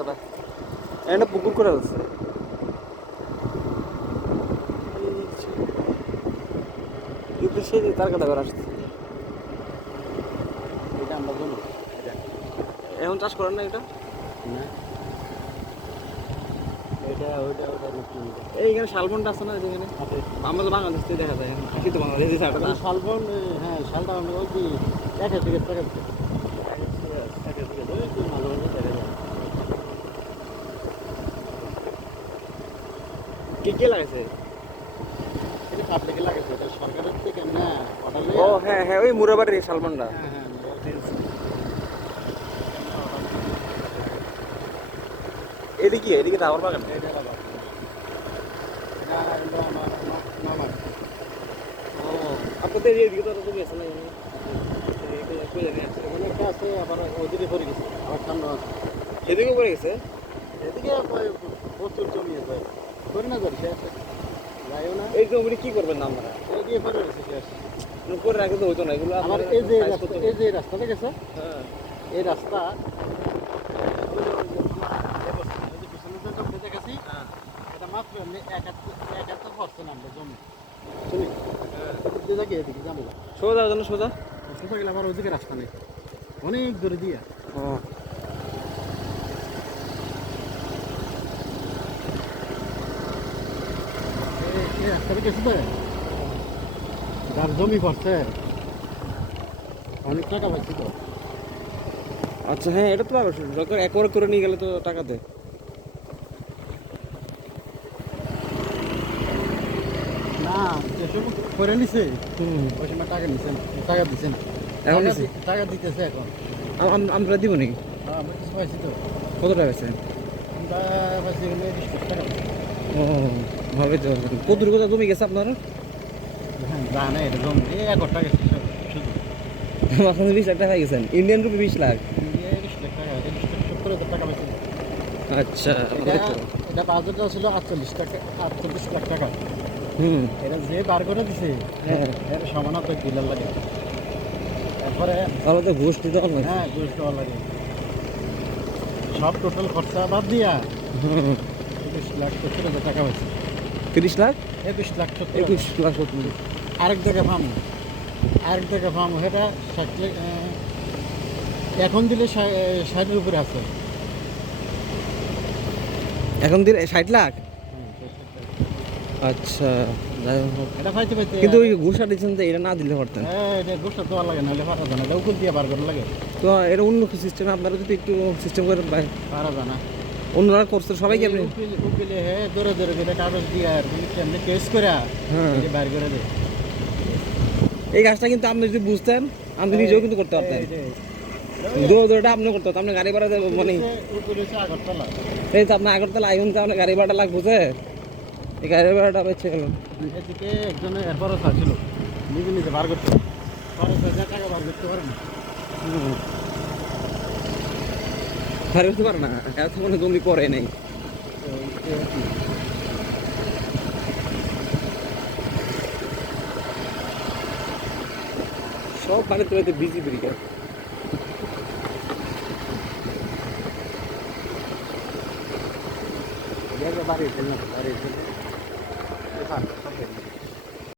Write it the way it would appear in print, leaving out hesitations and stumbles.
রাস্তাটা এটা পুকুর করে আছে কিন্তু সে তার কথা করে আসছে এটা আমরা বলি এখন চাষ করেন না এটা না এটা ওইটা এইখানে শালবনটা আছে না যেখানে আমরা তো বাংলাদেশ থেকে দেখা যায় কিন্তু বাংলাদেশ শালবন হ্যাঁ শালটা ওই কি দেখা থেকে দেখা যায় মাঝে মাঝে দেখা যায় কে লাগাইছে এটা পাবলিকে লাগাইছে এটা সরকারের থেকে না অর্ডার ও হ্যাঁ হ্যাঁ ওই মুরাবাড়ির শালবনটা এদিকে রাবার বাগান ও আপনাদের এইদিকে তো তুমি আছে না অনেকটা আছে আবার ওদিকে পড়ে গেছে আবার সামনে আছে এদিকে পড়ে গেছে এদিকে প্রচুর জমি আছে করি না যাবে যাইও না এই জমি কি করবেন না আমরা এদিকে পড়ে গেছে শেষ করে রাখে তো হইতো না এগুলো আমার এই যে রাস্তা দেখেছে হ্যাঁ এই রাস্তা দেখেছি এটা মাত্র 71% আমরা জমি শুনি দেখি এদিকে যাবো সোজা জানো সোজা সোজা গেলে আবার ওইদিকে রাস্তা নেই অনেক দূরে দিয়ে ও এই রাস্তাটা গেছে তো যার জমি করছে অনেক টাকা পাইছি তো আচ্ছা হ্যাঁ এটা তো পাবে যখন একবার করে নিয়ে গেলে তো টাকা দেয় না যেসব করে নিছে ওই সময় টাকা নিছে না টাকা দিছে না এখন টাকা দিতেছে এখন আমরা দিব নাকি আমরা কিছু পাইছি তো কত টাকা পাইছেন আমরা পাইছি 20 টাকা ও ভাবে তো কত কথা জমি গেছে আপনার হ্যাঁ জানে এটা জমি 1 টাকা শুধু আপনার 20 লাখ টাকা গেছেন ইন্ডিয়ান রুপি 20 লাখ 20 লাখ টাকা 70 টাকা পাইছি আচ্ছা এটা বাজেটটা ছিল 48 টাকা 48 লাখ টাকা এটা যে বার করে দিছে হ্যাঁ এর সমান তো ডিলার লাগে তারপরে তাহলে তো ঘুষ দিতে হবে হ্যাঁ ঘুষ দেওয়া লাগে সব টোটাল খরচা বাদ দিয়া 21 লাখ 70 টাকা পাইছে 30 লাখ 21 লাখ 21 লাখ আরেক জায়গায় ফার্ম সেটা 60 এখন দিলে 60-এর উপরে আছে এখন দিলে 60 লাখ আচ্ছা এটা পাইতে কিন্তু ওই ঘুষটা দিচ্ছেন তো এটা না দিলে পারতেন হ্যাঁ এটা ঘুষটা দেওয়া লাগে নাহলে পারা যায় না উকুল দিয়ে বার করা লাগে তো এটা অন্য সিস্টেম আপনারা যদি একটু সিস্টেম করে পারা যায় না অন্যরা করছে সবাইকে আপনি উকিলে হ্যাঁ ধরে করে কাগজ দিয়ে আর কেমনি কেস করে হ্যাঁ বার করে দেয় এই কাজটা কিন্তু আপনি যদি বুঝতেন আপনি নিজেও কিন্তু করতে পারতেন দৌড়টা আপনি করতে পারতেন আপনার গাড়ি ভাড়া দেবো মানে আগরতলা এই তো আপনার আগরতলা আইন তো আপনার গাড়ি ভাড়াটা লাগবে যে এই গাড়ি ভাড়াটা বেঁচে গেল এদিকে একজনের এরপরও চাচ্ছিল নিজে নিজে বার করতে টাকা বার করতে পারে না বার করতে পারে না এত মানে জমি করে নেই সব বাড়িতে বাড়িতে বিজি ব্রিগার বাড়ি